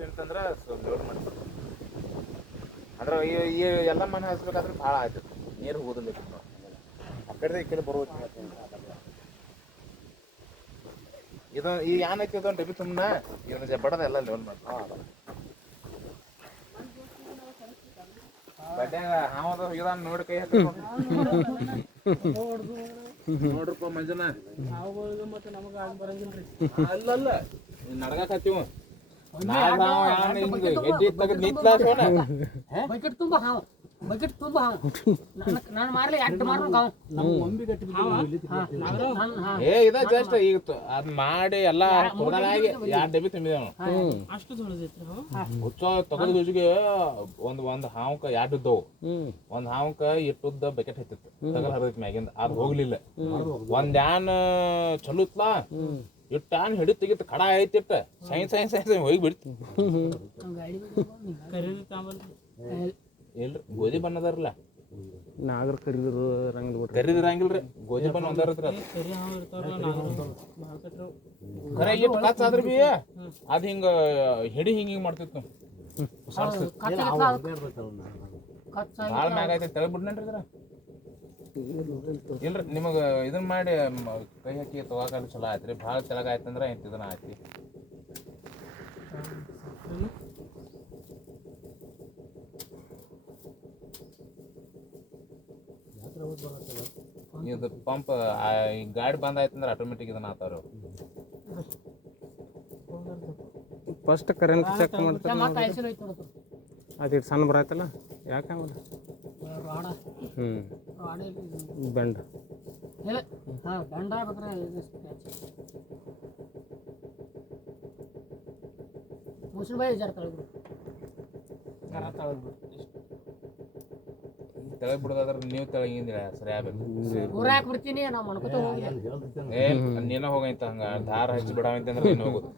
ತಿಂತಂದ್ರೆ load ಮಾಡ್ತಾರೆ. ಅಂದ್ರೆ ಈ ಎಲ್ಲ ಮನೆ ಹಚ್ಬೇಕಾದ್ರೆ ಭಾಳ ಆಯ್ತು, ನೀರು ಹೋಗೋದಿಲ್ಲ ಆ ಕಡೆ ಈ ಕಡೆ ಬರೋದು. ಇದು ಈಗ ಏನೈತಿ ಇದೊಂದು ಡಬ್ಬಿ ಸುಮ್ಮನೆ ಇವನು ಬಡದ ಎಲ್ಲ ಲೋಡ್ ಮಾಡ್ತಾರೆ. ಬಡ್ಡ್ಯಾಗ ಹಾವದ ಹೋಗಿದಾನ ನೋಡಿ ಕೈ ಹಾಕಿ ನೋಡ್ರಪ್ಪ ಮಂಜನ ಅಲ್ಲಲ್ಲ ನಡ್ಗಾಕ್ ಹತ್ತೀವ ಬಕೆಟ್ ತುಂಬ ಹಾವು, ಬಕೆಟ್ ತುಂಬ ಹಾವು. ನಾನು ಮಾರ್ಲಿ ಅಡ್ಡ ಮಾಡ್ಬೇಕು ಏ ಇದ ಜಸ್ಟ್ ಈಗ ಅದ್ ಮಾಡಿ ಎಲ್ಲ ಕುಡ್ದಾಗಿ 2 ಡಬ್ಬಿ ತುಂಬಿದೇವ. ಅಷ್ಟು ಹುಚ್ಚ ತಗದ ಗುಜಿಗೆ ಒಂದ್ ಹಾವಕ್ಕ 2 ಇದ್ದವು. ಒಂದ್ ಹಾವಕ್ಕ ಇಟ್ಟುದ್ದ ಬಕೆಟ್ ಹತ್ತಿತ್ತು, ತಗಲ್ ಹರಿದೈತಿ ಮ್ಯಾಗಿಂದ. ಅದ್ ಹೋಗ್ಲಿಲ್ಲ. ಒಂದ್ ಯಾನ್ ಚಲೋ ಇತ್ಲಾ, ಇಟ್ಟಾನ್ ಹಿಡಿದು ತೆಗಿತ್ತು, ಕಡ ಐತಿಟ್ಟ ಸೈನ್ ಹೋಗಿ ಬಿಡ್ತು. ಇಲ್ರಿ ಗೋಧಿ ಬಣ್ಣದಾರಲ್ಲ, ನಾಗರ ಕರಿದ್ರು ಕರಿದಿರಂಗಿಲ್ರಿ, ಗೋಧಿ ಬಣ್ಣ ಒಂದಾರತ್ರ. ಖರೆ ಇಟ್ಟು ಕಚ್ ಆದ್ರ ಬಿ ಅದ್ ಹಿಂಗ ಹಿಡಿ ಹಿಂಗ ಮಾಡ್ತಿತ್ತು. ಭಾಳ ಮ್ಯಾಗ ಐತಿ, ತೆಳಗ್ಬಿಡ್ನೇನ್ರಿ ಇದ್ರ. ಇಲ್ರಿ ನಿಮಗ ಇದನ್ ಮಾಡಿ ಕೈ ಹಾಕಿ ತಗೋಕಾಲ ಚಲೋ ಆಯ್ತ್ರಿ. ಭಾಳ ತೆಳಗ ಆಯ್ತಂದ್ರ ಇಂತ ಇದನ್ನ ಆಯ್ತಿ. ಇದು ಪಂಪ್ ಗಾಡಿ ಬಂದ್ ಆಯ್ತಂದ್ರೆ ಆಟೋಮೆಟಿಕ್ ಇದನ್ನ ಆತಾರ. ಫಸ್ಟ್ ಕರೆಂಟ್ ಚೆಕ್ ಮಾಡ್ತಾರೆ. ಅದು ಸಣ್ಣ ಬರಾಯ್ತಲ್ಲ, ಯಾಕೆ ಬೆಂಡ್ ಮುಸ್ಲಿಂ ಬಾಯಿ ಜರ ತೆಳಗ್ ಬಿಡೋದಾದ್ರ ನೀವು ತೆಳಗಿಂದಿಲ್ಲ ಸರಿ ಆಗ್ಬೇಕು. ಊರಾಕ್ ಬಿಡ್ತೀನಿ ನಾವು ಮನ್ಕೋತ ಹೋಗಿ ಏ ನೀನ ಹೋಗೈತ ಹಂಗ ದಾರ ಹಚ್ಚಿ ಬಿಡಾವಂತಂದ್ರೆ ನೀನು ಹೋಗುದು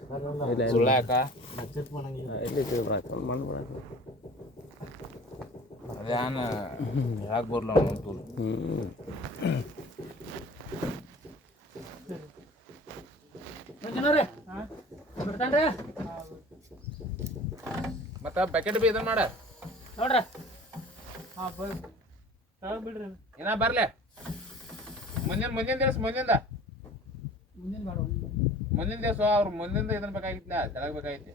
ಸುಳ್ಳ ಯಾಕ ಅದೇನ ಹೇಳಕ್ ಬರ್ಲ ಅವನಂತೂ. ಮತ್ತ ಬಕೆಟ್ ಬಿ ಇದನ್ ಮಾಡ ನೋಡ್ರ ಏನ ಬರ್ಲೆ ಮುಂದಿನ ದಿವಸ ಮುಂದಿಂದ ಅವ್ರು ಮುಂದಿಂದ ಇದನ್ ಬೇಕಾಗಿತ್ಲ, ತೆಳಗ್ ಬೇಕಾಗಿತ್ತು.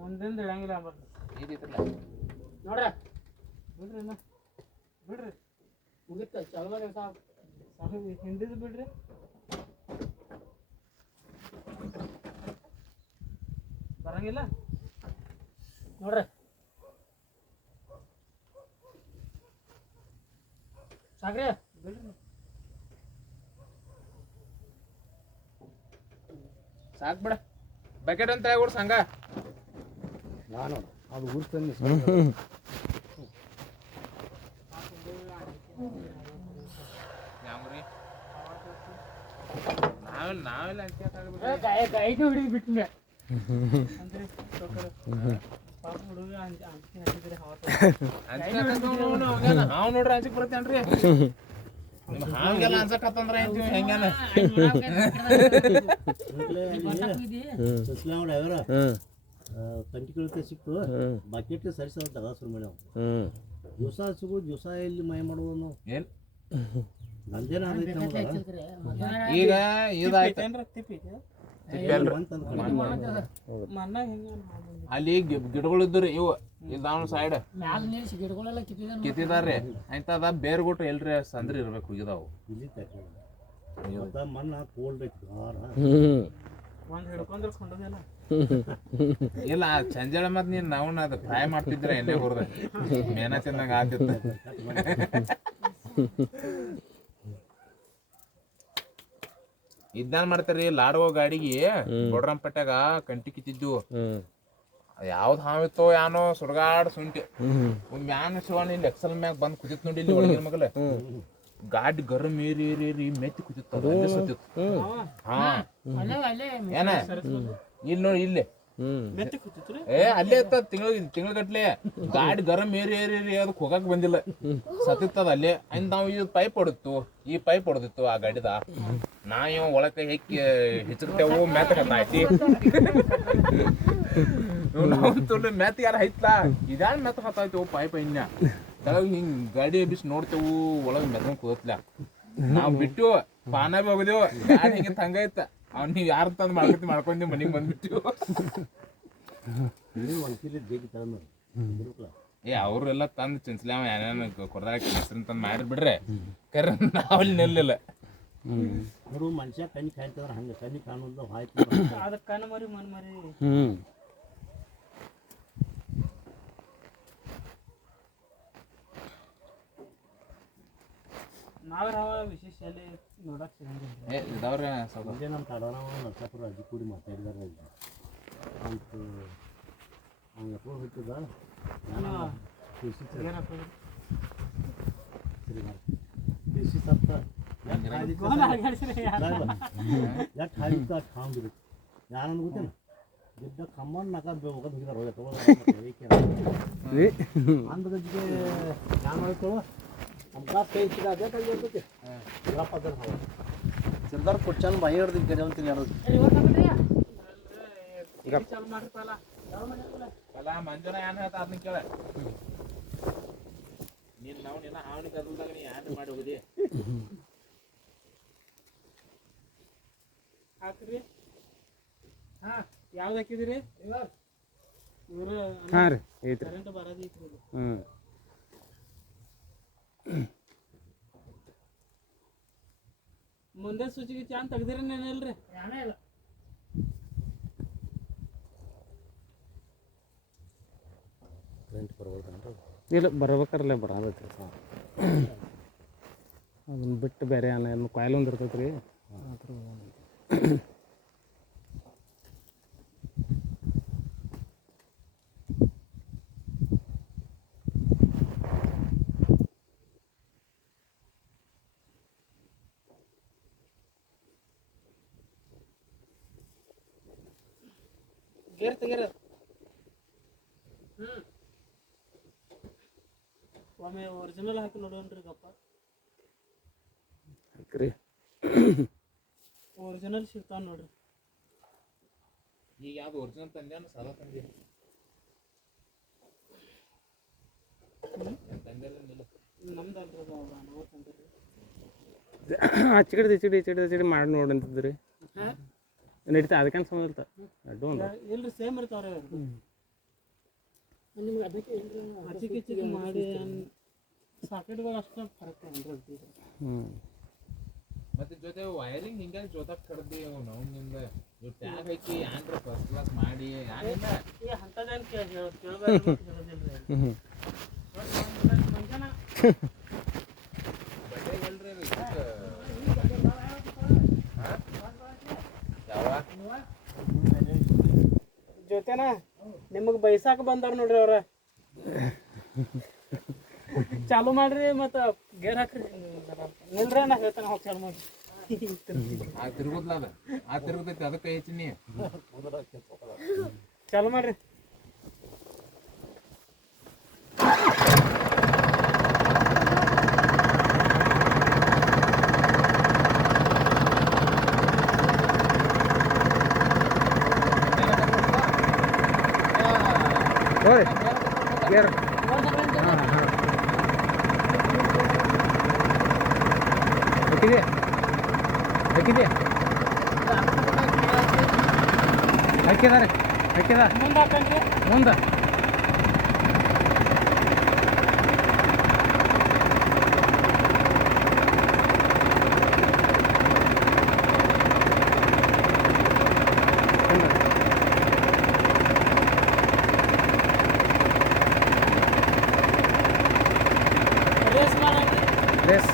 ಮುಂದಿಂದ ಇಡಂಗಿಲ್ಲ ಇದಿತ್ತಲ್ಲ ನೋಡ್ರ ಬಿಡ್ರಿ ಮುಗಿತ ಚಲೋ ಹಿಂದಿದ್ ಬಿಡ್ರಿ. ಬರಂಗಿಲ್ಲ ನೋಡ್ರಿ ಸಾಕ್ರಿ ಬಿಡ್ರಿ ಸಾಕ್ ಬಿಡ. ಬಕೆಟ್ ಅಂತ ಹೇಳ್ಬಿಡು ಸಂಘ. ನಾನು ಅದು ಊರ್ಸ್ತಂದು ನಾವೆಲ್ಲ ಗೈಡ್ ಹಿಡಿದು ಬಿಟ್ಟಿನ ಹಾವ್ ನೋಡ್ರಿ ಅಂಜಿಕ್ ಬರ್ತೇನ್ರಿ. ಹಾಗೆಲ್ಲ ಅನ್ಸಕತ್ತಂದ್ರ ಹೆಂಗೇನ ಕಂಟಿ ಕಳಿತ ಸಿಕ್ತು ಬಕೆಟ್ ಸರಿಸ ತಗ ಶುರು ಮಾಡ್ಯಾವ. ದಿವಸ ಸಿಗು ದಿವಸ ಎಲ್ಲಿ ಮೈ ಮಾಡುವ ನಾವು ಏನ್ ನಂದೇನ ಈಗ ಇದಾಯ್ತೇನ್ರ ಅಲ್ಲಿ ಗಿಡಗಳು ಇದ್ರಿ ಇವು ಇದಾವ್ ಸೈಡ್ ಕಿತ್ತಿದಾರ್ರಿ ಆಯ್ತದ ಬೇರ್ ಗುಟ್ಟ ಎಲ್ರಿ ಸಂದ್ರಿ ಇರ್ಬೇಕು ಇದಾವು. ಮಣ್ಣ ಕೋಲ್ಡ್ ಇಲ್ಲ ಚಂಜಾಳ ಮತ್ ನೀನ್ ನಾವು ಅದು ಫ್ರೈ ಮಾಡ್ತಿದ್ರೆ ಎಣ್ಣೆ ಹುರ್ದ ಮೇನ ತಿಂದಂಗ ಆತಿತ್ತು. ಇದ್ನಾನ್ ಮಾಡ್ತಾರಿ ಲಾಡುವ ಗಾಡಿಗೆ ಬೊಡ್ರಂಪಟ್ಟಾಗ ಕಂಟಿ ಕಿತ್ತಿದ್ದು. ಯಾವ್ದು ಹಾವಿತ್ತೋ ಯಾನೋ ಸುಡ್ಗಾಡ್ ಸುಂಟಿ ಮ್ಯಾನ್ ಶಿವಣ್ಣ ಇಲ್ಲಿ ಎಕ್ಸಲ್ ಮ್ಯಾಗ ಬಂದ್ ಕುದಿತ್ ನೋಡಿ ಇಲ್ಲಿ ಒಳಗಿನ ಮಗಲ ಗಾಡಿ ಗರಂ ಏರಿ ಮೆತ್ತಿ ಕುದಿತ್ತು. ಹಾ ಏನ ಇಲ್ಲಿ ನೋಡಿ ಇಲ್ಲಿ ಏ ಅಲ್ಲೇ ಇತ್ತ ತಿಂಗಳ ಗಟ್ಲೆ ಗಾಡಿ ಗರಂ ಏರಿ ಅದಕ್ಕೆ ಹೋಗಕ್ ಬಂದಿಲ್ಲ ಸತ್ತಿತ್ತದ ಅಲ್ಲೇ ಅಂದ್ ನಾವು ಈ ಪೈಪ್ ಹೊಡೆದಿತ್ತು ಆ ಗಾಡಿದ ನಾವು ಒಳಕ್ಕೆ ಹೆಕ್ಕಿ ಹೆಚ್ಚಿರ್ತೇವು ಮ್ಯಾತ್ ಹತ್ತಾಯ್ತಿ ನಾವು ತುಳು ಮ್ಯಾತ್ ಯಾರ ಹೈತ್ಲಾ ಇದ್ಯಾನ್ ಮ್ಯಾತ್ ಹತ್ತಾಯ್ತೇವು ಪೈಪ್ ಇನ್ನ ತಳಗ ಹಿಂಗ್ ಗಾಡಿ ಬಿಸಿ ನೋಡ್ತೇವು ಒಳಗ್ ಮೆತ್ಕೊಂಡ್ ಕೂದತ್ಲ ನಾವ್ ಬಿಟ್ಟು ಪಾನ ಬಿ ಹೋಗಿದೇವು ಗಾಡಿ ಹಿಂಗಿತ್ ಹಂಗೈತ ಅವ್ನ್ ನೀವ್ ಯಾರ ತಂದ್ ಮಾಡ್ಕೊಂಡಿ ಮನಿಗ್ ಬಂದ್ಬಿಟ್ಟು ಏ ಅವ್ರೆಲ್ಲ ತಂದ್ ಚಿನ್ಸ್ಲಿ ಅವ ಏನೇನು ಕೊಡ್ದಾಗ ಹೆಸರು ತಂದ್ ಮಾಡಿ ಬಿಡ್ರೆ ಕರೆ ನಾವಲ್ಲಿ ನಿಲ್ಲಿಲ್ಲ ಅವರು ಮನುಷ್ಯ ಕಣ್ಣಿ ಕಾಣ್ತಿದ್ರ ಹಂಗೆ ಕಣ್ಣಿ ಕಾಣೋದು ಆಯ್ತು ಅದಕ್ಕೆ ಕಣ್ಣು ಮರಿ ಮನ್ ಮರಿ ನಾವೇ ವಿಶೇಷ ಎಲ್ಲಿ ನೋಡಕ್ ಸಿಗಂಗಿಲ್ಲ. ಇದಾವ್ರೆ ಮುಂದೆ ನಮ್ಮ ತಡವನವ ನರಸಾಪುರ ಅಜ್ಜಿ ಕೂಡಿ ಮಾತಾಡಿದಾರೆ ಅಂತ ಅವ್ನು ಎಪ್ಪೋ ಹುಟ್ಟಿದ ನಾನು ಕೃಷಿ ಸತ್ತ ಯಾಕೆ ಹಾಳಿತ್ತು ಅಷ್ಟು ಹಾಂಗಿರುತ್ತೆ ನಾನು ಅನ್ಕೋತೇನೆ ಗಿಡ್ಡ ಕಮ್ಮನ್ ನಕ ಹೋಗೋದು ಹೋಗಿದಾರೆ ಅಂದ ಗಜ್ಜಿಗೆ ನಾನು ಮಾಡ್ತೇವೆ ನಮ್ಗೆ ಪೇನ್ಸಿದ ಅದೇ ಕೈ ಬರ್ತೈತಿ ಸಿರ್ದಾರ್ ಕೊಡ್ಚಾನ ಬಾಯಿ ಹಿಡ್ದು ಕರೆ ಅಂತೀನಿ ಯಾರು ಅಲ್ಲ ಮಂಜುನ ಏನ್ ಹೇಳ್ತ ಅದನ್ನ ಕೇಳ ನಾವು ನಿನ್ನ ಹಾವಣಿ ಕದಲ್ದಾಗ ನೀ ಯಾರು ಮಾಡಿ ಹೋಗಿದಿ ಹಾಕ್ರಿ ಹಾ ಯಾವ್ದು ಹಾಕಿದಿರಿ ಇವರು ಹಾಂ ರೀ ಐತ್ರಿ ಕರೆಂಟ್ ಬರೋದೈತ್ರಿ ಇದು. ಮುಂದೆ ಸುಚಿಗೆ ಚಾನ್ ತೆಗ್ದಿರಿ ನೆನಲ್ರಿ ಯಾನೇ ಇಲ್ಲ ಕರೆಂಟ್ ಬರ್ಬೋದಂತ ಇಲ್ಲ ಬರ್ಬೇಕಾರಲ್ಲೇ ಬರತೈತಿ ಅದನ್ನ ಬಿಟ್ಟು ಬೇರೆ ಕಾಯಿಲೆ ಒಂದು ಇರ್ತೈತೆ ರೀ ಗೇರ್ ತೆಗೀರ ಒಮ್ಮೆ ಒರಿಜಿನಲ್ ಹಾಕಿ ನೋಡೋಣ್ರಿ ಗಪ್ಪ ಹಾಕ್ರಿ ಒರಿಜಿನಲ್ ಸಿಗ್ತಾವ ನೋಡ್ರಿ ಈಗ ಯಾವ್ದು ಒರಿಜಿನಲ್ ತಂದ್ಯಾನ ಸಾಲ ತಂದಿ ನಮ್ದಲ್ರಿ ಅದು ನಾವು ತಂದಿರಿ ಹಚ್ಚಿಡಿ ಮಾಡಿ ನೋಡಿ ಅಂತಿದ್ರಿ ನಡೀತಾ ಅದಕ್ಕೇನು ಸಮಯ ಇರ್ತ ಅಡ್ಡು ಒಂದು ಇಲ್ರಿ ಸೇಮ್ ಇರ್ತಾವ್ರಿ ನಿಮ್ಗೆ ಅದಕ್ಕೆ ಹಚ್ಚಿಗೆ ಮಾಡಿ ಸಾಕೆಟ್ಗಳು ಅಷ್ಟು ಫರಕ್ ಅಂದ್ರೆ ಮತ್ತೆ ಜೊತೆ ವೈರಿಂಗ್ ಹಿಂಗಾಗಿ ಜೊತೆಗೆ ಕಡ್ದಿ ನಾವು ನಿಮ್ದ ಇವ್ ಟ್ಯಾಗ್ ಹಾಕಿ ಏನ್ರ ಫಸ್ಟ್ ಕ್ಲಾಸ್ ಮಾಡಿ ಯಾನಿಲ್ಲ ಈ ಅಂಥದ್ದೇನು ಕೇಳೋದಿಲ್ರಿ ಮಂಜಾನ ಬಟ್ಟೆ ಎಲ್ರಿ ಯಾವ ಜೊತೆನ ನಿಮಗೆ ಬೈಸಾಕ ಬಂದಾರ ನೋಡ್ರಿ ಅವ್ರ ಚಾಲು ಮಾಡ್ರಿ ಮತ್ತು ಗೇರ್ ಹಾಕ್ರಿ ನಿಲ್ರಿ ನಾ ಹೇಳ್ತಾನೆ ಹೋಗಿ ಚಾಲು ಮಾಡಿ ಆ ತಿರುಗುದ್ಲ ಅದ ಆ ತಿರುಗುದೈತಿ ಅದಕ್ಕೆ ಹೆಚ್ಚಿನಿ ಚಾಲು ಮಾಡ್ರಿ ಹೋಯ್ ಗೇರ್ ಹಾಕಿದೆ ಹಾಕಿದ ಮುಂದೆ ಹಾಕಂಡ್ರಿ ಮುಂದೆ ರೇಸ್ ಮಾಡ್ರಿ ರೇಸ್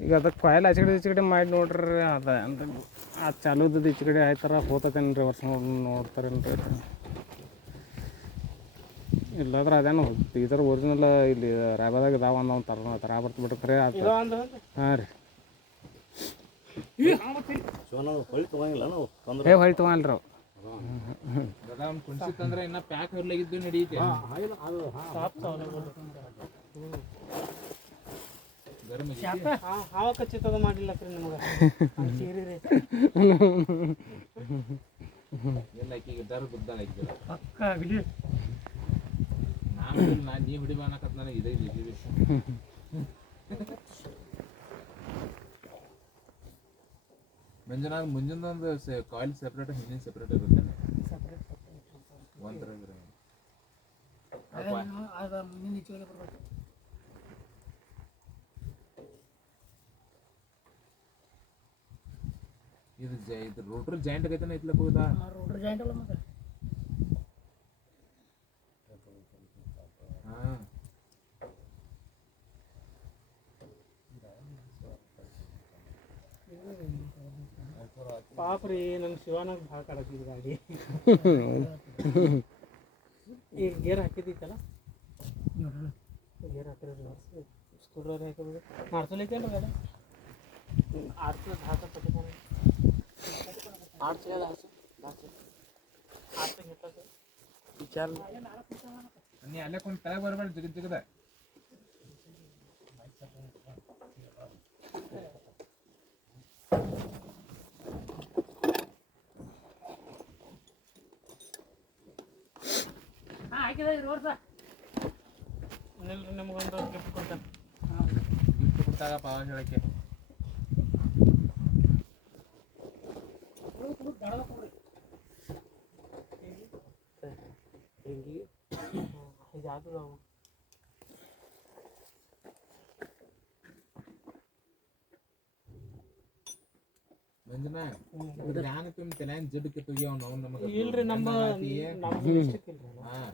ಈಗ ಅದಕ್ಕೆ ಕಾಯಿಲ್ ಆಚೆ ಮಾಡಿ ನೋಡ್ರಿ ಅದ ಅಂತ ಅದು ಚಾಲೂದದ್ದು ಈಚೆ ಕಡೆ ಆಯ್ತಾರ ಹೋತತೇನು ರಿವರ್ಸ್ ನೋಡ್ತಾರೇನು ರೀ ಇಲ್ಲಾದ್ರೆ ಅದೇನು ಇದರ ಒರಿಜಿನಲ್ ಇಲ್ಲಿ ರಾಯಬಾದಾಗ ಇದಾವ ನಾವು ತರ ಬರ್ತು ಬಿಟ್ರೆ ಖರೆ ಆತ. ಹಾಂ ರೀ ನಾವು ಹೊಳಿ ತೊಗೊಂಗಿಲ್ಲ ನಾವು ಹೊಳಿ ತೊಗೊಂಡ್ರಿ ಅವು ಕುಣಿಸಿತ್ತಂದ್ರೆ ಇನ್ನ ಪ್ಯಾಕ್ ಹೊರ್ಲಾಗಿದ್ದು ನಡೀತೆ. ಹಾವ ಖಚಿತದ ಮಾಡಿಲ್ಲ ನಮಗೆ ಎಲ್ಲ ಆಕಿಗೆ ದರ ಗುದ್ದಾಳ ಆಕಿಗೆ. ಪಕ್ಕ ಬಿಡಿ ನಾನು ನೀ ಹಿಡಿಬ ಅನ್ನಕತ್ ನನಗೆ ಇದೇ ಇದೆ. ಮಂಜುನಾಥ್ ಮುಂಜಾನೊಂದು ಕಾಯಿಲ್ ಸೆಪ್ರೇಟ್ ಹಿಂದಿನ ಸೆಪ್ರೇಟ್ ಇರುತ್ತೆ ಒಂಥರ ಇದು ರೋಟ್ರ್ ಜಾಯಿಂಟ್ ಆಗೈತೆ ಐತ್ಲಕ್ಕ ಹೋದ ರೋಟರ್ ಜಾಯಿಂಟ್ ಅಲ್ಲ ಮತ್ತೆ ಹಾಂ ಪಾಪ ರೀ ನನ್ನ ಶಿವಾನಾಗ ಭಾಳ ಕಾಡತ್ತಿದ್ ಗಾಡಿ ಈಗ ಗೇರ್ ಹಾಕಿದ್ದಿತ್ತಲ್ಲ ಗೇರ್ ಹಾಕಿರೋ ಸ್ಕ್ರೂ ಡ್ರೈವರ್ ಹಾಕಿದ್ರು ಮಾಡ್ಸಲಿತ್ತೇನು ಗಾಡಿ 800 ಪಟ್ಟಿದ್ದಾನೆ 800 ವಿಚಾರ ನೀ ಅಲ್ಲೇ ಕೊಂಡು ತಲೆ ಬರಬೇಡ ಜಿಗದ ನಮಗೊಂದು ಗಿಫ್ಟ್ ಕೊಡ್ತಾನೆ. ಗಿಫ್ಟ್ ಕೊಡ್ತಾಗಪ್ಪ ಅವಾಗ ಹೇಳಕ್ಕೆ ಇದಾದ್ರು ಅವು ಮಂಜನಾ ಜ್ಞಾನಕ್ಕೆ ತಲೆನ್ ಜಿಡ್ಕೆ ತೆಗಿಯವ್ ನಾವು ನಮಗೆ ಇಲ್ರಿ ನಮ್ದು ಮಿಸ್ಟೇಕ್ ಇಲ್ರಿ ಹಾಂ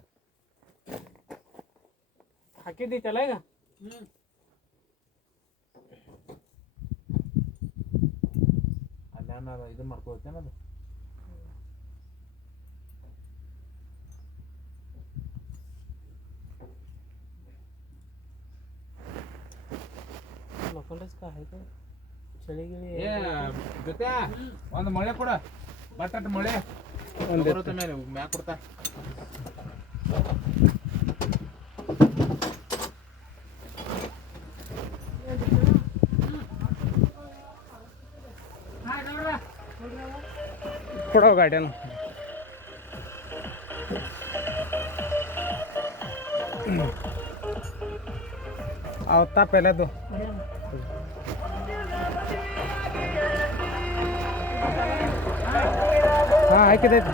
ಹಾಕಿದ್ದೈತಲ್ಲ ಈಗ ಅಲ್ಲೇನ ಇದು ಮಾಡ್ಕೊಳ್ತೇನೆ ಅದು ಆಯ್ತು ಚಳಿಗಿಳಿ ಏ ಜೊತೆ ಒಂದು ಮಳೆ ಕೊಡ ಬಟ್ಟಟ್ ಮಳೆ ಬರುತ್ತೆ ಮೇಲೆ ಮ್ಯಾಕ್ ಕೊಡ್ತಾ ಕೊಡೋ ಗಾಡಿಯನ್ನು ಅವತ್ತಾ ಪೆಲೆದು ಹಾಂ ಹಾಕಿದೈತಿ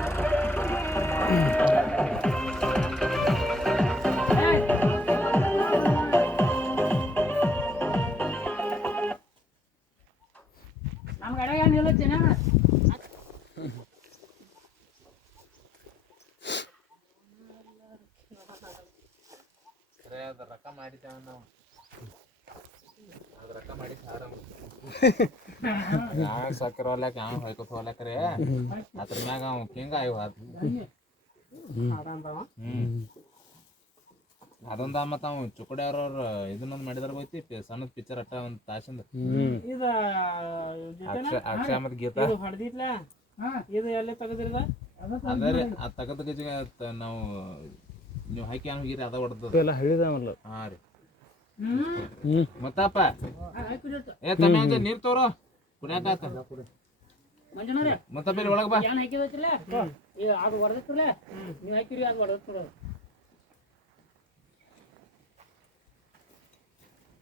ನಮ್ಮ ಗಾಡಿ ಏನು ಹೇಳುತ್ತೇನೆ ಅದು ರೊಕ್ಕ ಮಾಡಿದ್ದೇವ ನಾವು ಅದು ರೊಕ್ಕ ಮಾಡಿ ಸಾರ ಯಾವ ಸಕ್ಕರೆ ಹೊಲ್ಯಾಕ ಯಾವ ಹೊಯ್ಕೊತ ಹೊಲ್ಯಾಕ್ರೆ ಅದ್ರ ಮ್ಯಾಗ ಅವ್ ಹಿಂಗ ಅದೊಂದ ಮತ್ತ ಅವ್ ಚುಕ್ಕಡಿ ಅವ್ರವ್ರ ಇದನ್ನೊಂದು ಮಾಡಿದಾರ ಹೋಯ್ತಿ ಸಣ್ಣದ ಪಿಕ್ಚರ್ ಅಟ್ಟ ಒಂದ್ ತಾಸಿಂದ ಇದು ಅಕ್ಷಯ ಮತ್ ಗೀತಾ ಹೊಡೆದಿಟ್ಲ ಇದು ಎಲ್ಲಿ ತೆಗೆದ್ರಿದ ಅದೇ ಅದ್ ತಗದ ಗಜಿಗೆ ನಾವು ನೀವು ಹಾಕಿ ಅವ್ನು ಹೋಗಿರಿ ಅದ ಹೊಡೆದ ಎಲ್ಲ ಹೇಳಿದಾವಲ್ಲ ಹಾಂ ರೀ ಮತ್ತಪ್ಪ ಏ ತಮ್ಮ ನೀರ್ ತೋರು ಕುಡಿಯಾಕ ಮಂಜುನವ್ರೆ ಮತ್ತಪ್ಪ ಇಲ್ಲಿ ಒಳಗೆ ಬಾ ಏನು ಹಾಕಿದೈತಿಲ್ಲ ಅದು ಹೊಡೆದಿತ್ತಲ್ಲ ನೀವು ಹಾಕಿರಿ ಅದು ಹೊಡೆದಿತ್ತು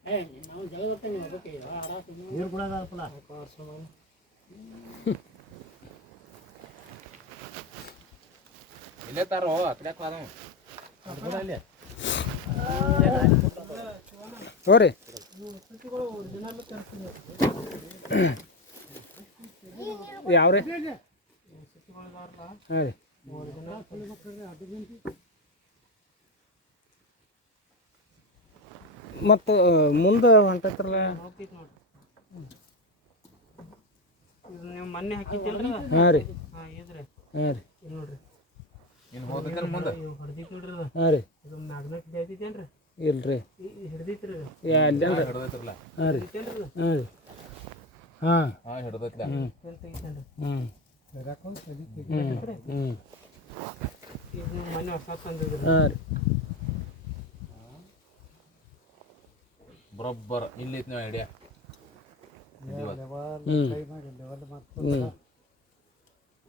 ಏ ನಾವು ಜಗಳ ಬರ್ತಾನೆ ನೀವು ಅದಕ್ಕೆ ನೀರು ಕುಡಿಯೋದಲ್ಲ ಇಲ್ಲೇ ತಾರೋ ಆ ಕಡೆ ಹೋದವ ಹೋರಿ ಯಾವ ರೀ ಹಾಂ ರೀ ಮತ್ತು ಮುಂದೆ ಹೊಂಟೈತ್ರಲ್ಲ ಇದು ನೀವು ಮೊನ್ನೆ ಹಾಕಿದ್ದಿಲ್ರಿ ಹಾಂ ರೀ ಹಾಂ ಇದ್ರಿ ಹಾಂ ರೀ ನೋಡ್ರಿ ಇನ್ನು ಹೋದೈತೇನು ಮುಂದೆ ಹೊಡೆದಿತ್ತು ನೋಡ್ರಿ ಅದು. ಹಾಂ ರೀ ಇದು ಮ್ಯಾಗ್ನೆಟ್ ಹಿಡಿತೈತೇನ್ರಿ ಇಲ್ರಿ ಹಿಡ್ದಿತ್ರಿ ಇದು. ಅಲ್ಲೇನ್ರಿ ಹಿಡ್ದೈತ್ರಲ್ಲ ಹಾಂ ರೀ ಹಿಡಿತೇನ್ರಿ ಇದು? ಹಾಂ ರೀ ಹಾಂ ಹಾಂ ಹಿಡ್ದೈತ್ಲ ಎಲ್ಲಿ ತೆಗಿತೇನ್ರಿ? ಹ್ಞೂ ಹಿಡಿತೈತ್ರಿ? ಹ್ಞೂ ಈಗ ಮೊನ್ನೆ ಹೊಸ ತಂದಿದ್ರಿ. ಹಾಂ ರೀ ಬರೋಬ್ಬರ ಇಲ್ಲೈತಿ ನೀವು ಐಡಿಯಾ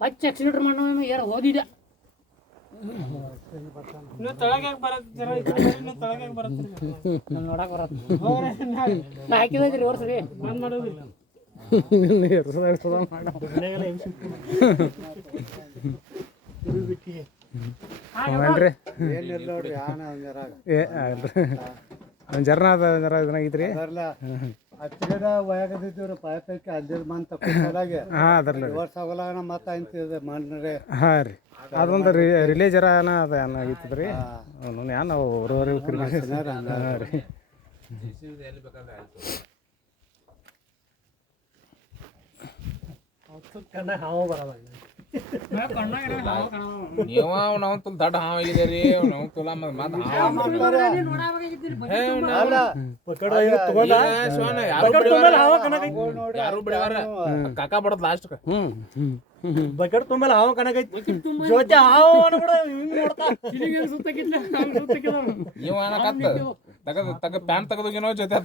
ಹಚ್ಚ ಆಕ್ಸಿಲೇಟರ್ ಮಾಡೋ ಯಾರು ಓದಿದ ನೀವು ತಳಗ ಯಾಕೆ ಬರತ್ತೀರಿ? ಜರ ಈ ಕಡೆ ಬರ್ರಿ, ನೀವು ತಳಗ ಯಾಕೆ ಬರತ್ತೀರಿ? ನೋಡಕ್ ಬರತ್ತ ಹೋಗ್ರಿ, ಮ್ಯಾಲ್. ನಾ ಹಾಕಿದ್ರಿ ಅವ್ರ ಸರಿ ಬಂದ್ ಮಾಡೋದಿಲ್ಲ. ಅಲ್ರಿ ಏ ಅಲ್ರಿ ಒಂದು ಜರ್ನ ಅದ ಜರ ಇದನ್ನಾಗಿದ್ರಿ ಹಚ್ಚಿಗಡ ಒಯ್ಯಾಗದಿದ್ದೀವ್ರಿ ಪಾಯಪೈಕಿ ಅಲ್ಲಿದ್ ಮನ್ ತಕೊಂಡಾಗೆ ಹಾಂ ಅದರ್ಲಿ ವರ್ಷ ಆಗೋಲಾಗ ಮತ್ತೆ ಅಂತಿದೆ ಮಣ್ಣ್ರೆ ಹಾಂ ರೀ ಅದೊಂದು ರಿಲೇ ಜರನ ಅದ ಏನಾಗಿತ್ತು ರೀ ಅವನು ಏನು ಅವ್ರವ್ರ ಹಾಂ ರೀ ಎಲ್ಲಿ ಬೇಕಾದ್ರೆ ಆಯ್ತು ನೀವು ನಾವು ತುಲ್ ದಡ್ಡ ಹಾವ್ ಆಗಿದೆ ರೀ ನಾವು ತುಲ ಮತ್ ಯಾರು ಬಿಡವಾರ ಕಾಕ ಬಡದ್ ಲಾಸ್ಟ್ ಬಕೆಟ್ ತುಂಬಲ್ಲ ಹಾವು ಕಣಕೈತಿ ಜೊತೆ ಹಾವು ಅನ್ಬಿಡ ನೀವು ಏನಕತ್ತ ತಗ ಪ್ಯಾಂಟ್ ತೆಗೆದೋಗಿನೋ ಜೊತೆ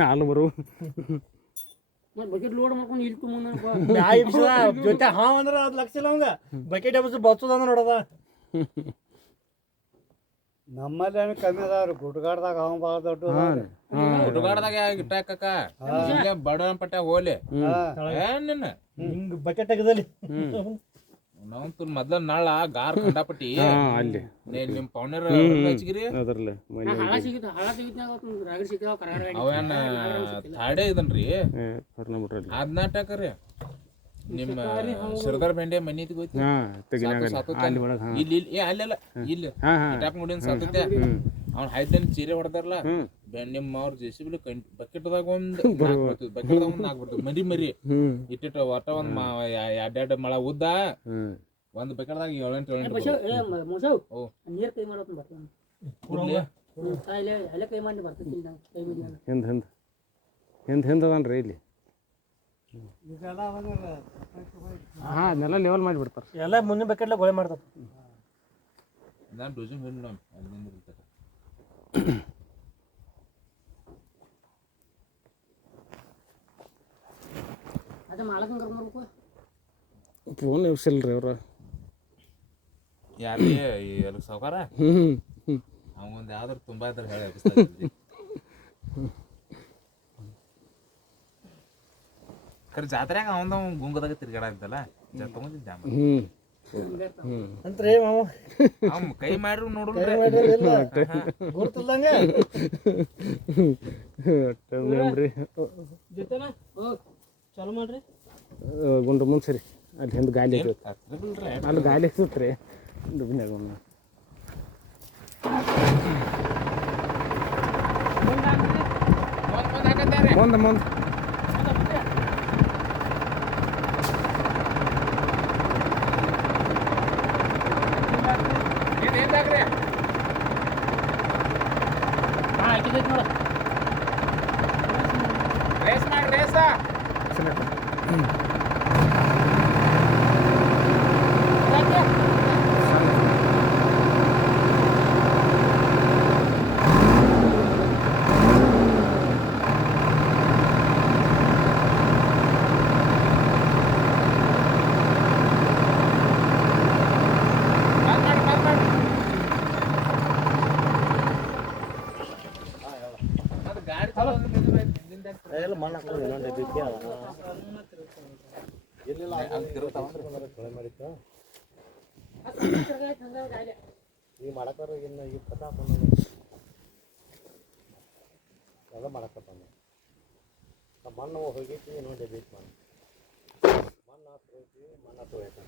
ಹಾಲು ಬರು ಬಕೆಟ್ ಲೋಡ್ ಮಾಡ್ಕೊಂಡು ಇಲ್ಲಿ ತುಂಬ ಜೊತೆ ಹಾವು ಅಂದ್ರ ಅದ್ ಲಕ್ಷ ಇಲ್ಲ ಅವಂಗ ಬಕೆಟ್ ಬಚ್ಚದ ನೋಡದ ನಮ್ಮಲ್ಲಿ ಏನು ಕಮ್ಮಿ ಅದಾವ್ರಿ ಗುಡ್ಗಾಡ್ದಾಗ ಹಾವು ಭಾಳ ದೊಡ್ಡ ಹುಡುಗಾಡ್ದಾಗ ಇಟ್ಟಾಕ ಇಲ್ಲೇ ಬಡ ಪಟ್ಟ ಹೋಲಿ ಏನ್ ನಿನ್ನ ಹಿಂಗ್ ಬಕೆಟ್ ತೆಗದಲ್ಲಿ ನಾವು ತುಲ್ ಮೊದ್ಲ ನಾಳ ಗಾರ್ ಕಂಡಾಪಟ್ಟಿ ಅಲ್ಲಿ ನಿಮ್ ಪೌನರ್ ಹಚ್ಚಿಗಿರಿ ಅದರ್ಲೆ ಹಳ ಸಿಗಿತ್ತು ಹಳ ಸಿಗಿತ್ತು ರಾಗಡ್ ಸಿಕ್ಕಾವ ಕರಾರ ಅವೇನ ಥಾಡೆ ಇದನ್ರಿ ಹೊರ್ನ ಬಿಟ್ರಲ್ಲಿ ಅದ್ನಾಟಕ ರೀ ನಿಮ್ಮ ಸರ್ದಾರ್ ಬೆಂಡೆ ಮನಿ ಐತಿ ಗೊತ್ತಿ ಹಾಂ ತೆಗಿನಾಗ ಅಲ್ಲಿ ಒಳಗೆ ಹಾಂ ಇಲ್ಲಿ ಏ ಅಲ್ಲೆಲ್ಲ ಇಲ್ಲಿ ಹಾಂ ಹಾಂ ಟಾಪ್ ಮುಡಿನ ಸಾತೈತೆ ಅವ್ನ ಹಾಯ್ದನ್ ಚೀರೆ ಹೊಡೆದಾರಲ್ಲ ನಿಮ್ಮ ಅವ್ರ ಜೆಸಿಬಿ ಬಕೆಟ್ದಾಗ ಒಂದ್ ಬಕೆಟ್ದಾಗ ಒಂದ್ ನಾಲ್ಕು ಬರ್ತದೆ ಮರಿ ಮರಿ ಇಟ್ಟಿಟ್ಟು ಒಟ್ಟ ಒಂದ್ ಎರಡೆರಡು ಮಳ ಉದ್ದ ಒಂದ್ ಬಕೆಟ್ದಾಗ 7-8 ಮೋಸವ್ ಓ ನೀರ್ ಕೈ ಮಾಡೋದ್ ಬರ್ತಾನೆ ಅಲ್ಲೇ ಕೈ ಮಾಡಿ ಬರ್ತೈತಿ ಕೈ ಬಿಡಿ ಹಿಂದೆ ಅದನ್ರಿ ಇಲ್ಲಿ ಹಾಂ ಅದನ್ನೆಲ್ಲ ಲೆವೆಲ್ ಮಾಡಿಬಿಡ್ತಾರೆ ಎಲ್ಲ ಮುಂದಿನ ಬಕೆಟ್ಲೆ ಗೋಳೆ ಮಾಡ್ತಾರ ನಾನು ಡೋಸಿಂಗ್ ಹೇಳಿ ನೋಡಿ ಅಲ್ಲಿಂದ ಇರ್ತದೆ ಅದ ಮಾಲಕನ್ ಕರ್ಕೊಂಡು ಫೋನ್ ಇವ್ಸಿಲ್ರಿ ಅವ್ರ ಯಾರೇ ಎಲ್ಲ ಸಾವುಕಾರ ಅವಂಗೊಂದು ಯಾವ್ದಾರು ತುಂಬಾ ಇದ್ರೆ ಹೇಳಿ ಖರೆ ಜಾತ್ರೆಯಾಗ ಅವಂದ ಗುಂಗದಾಗ ತಿರ್ಗಾಡಿದ್ದಲ್ಲ ತಗೊಂಡಿದ್ದೆ ಅಂತ್ರಿ ಮಾವು ಅವ್ನು ಕೈ ಮಾಡ್ರು ನೋಡ್ರಿ ಗುರ್ತಲ್ದಂಗೆ ಜೊತೆನಾ ಚಾಲು ಮಾಡ್ರಿ ಗುಂಡು ಮುಂದೆ ಸರಿ ಅಲ್ಲಿ ಹಿಂದೆ ಗಾಲಿ ಐತಿ ಅಲ್ಲಿ ಗಾಲಿ ಐತಿ ದುಬ್ಬಿನಾಗ ಮುಂದೆ ಮುಂದೆ ಹಾಕಿದೈತಿ ನೋಡ ರೇಸ್ ಮಾಡಿ ರೇಸ ಈಗ ಮಾಡಕ್ಕಾರ ಇನ್ನು ಈಗ ಕಥಾ ಎಲ್ಲ ಮಾಡಕತ್ತ ಮಣ್ಣು ಹೋಗೈತಿ ನೋಡಿ ಬೇಕು ಮಣ್ಣು ಹತ್ರ ಹೋಯ್ತಿ ಮಣ್ಣು ಹತ್ರ ಹೋಯ್ತು